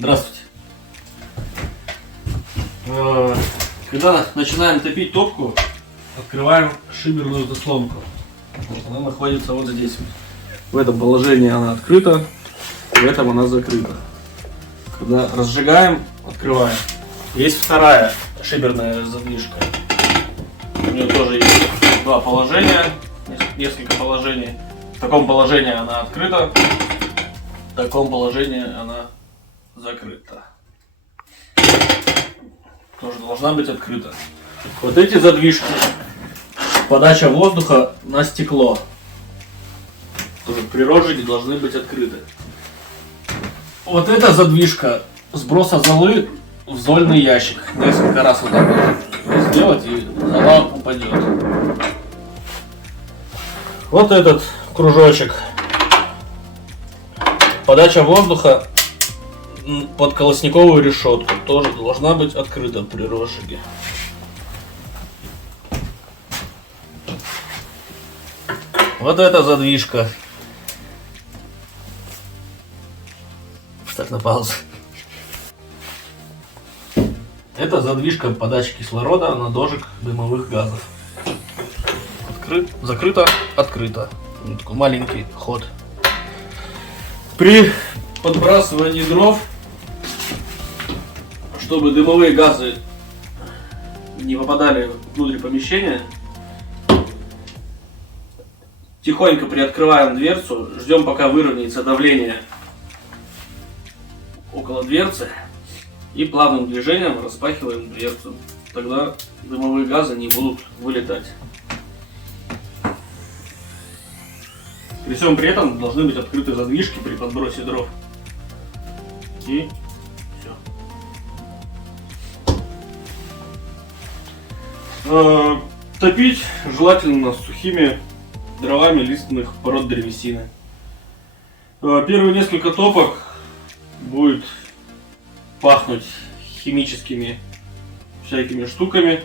Здравствуйте. Когда начинаем топить топку, открываем шиберную заслонку. Она находится вот здесь. В этом положении она открыта, в этом она закрыта. Когда разжигаем, открываем. Есть вторая шиберная задвижка. У нее тоже есть два положения, несколько положений. В таком положении она открыта, в таком положении она закрыта. Тоже должна быть открыта. Вот эти задвижки, подача воздуха на стекло, тоже при розжиге должны быть открыты. Вот эта задвижка сброса золы в зольный ящик. Несколько раз вот так вот сделать, и зола упадет. Вот этот кружочек. Подача воздуха под колосниковую решетку тоже должна быть открыта при розжиге. Вот эта задвижка. Ставь на паузу. Это задвижка подачи кислорода на дожиг дымовых газов. Закрыто, открыто. Такой маленький ход. При подбрасывании дров, чтобы дымовые газы не попадали внутрь помещения, тихонько приоткрываем дверцу, ждем, пока выровняется давление около дверцы, и плавным движением распахиваем дверцу. Тогда дымовые газы не будут вылетать. При всем при этом должны быть открыты задвижки при подбросе дров. И все. Топить желательно сухими дровами лиственных пород древесины. Первые несколько топок будет пахнуть химическими всякими штуками.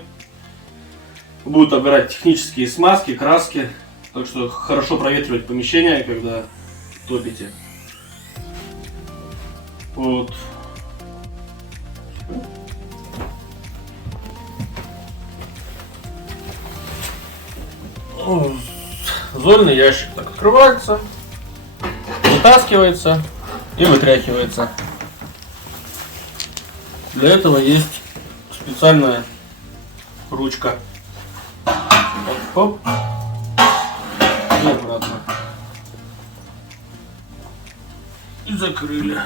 Будут обгорать технические смазки, краски. Так что хорошо проветривать помещение, когда топите. Вот. Зольный ящик так открывается, вытаскивается и вытряхивается. Для этого есть специальная ручка. Хоп. И обратно. И закрыли.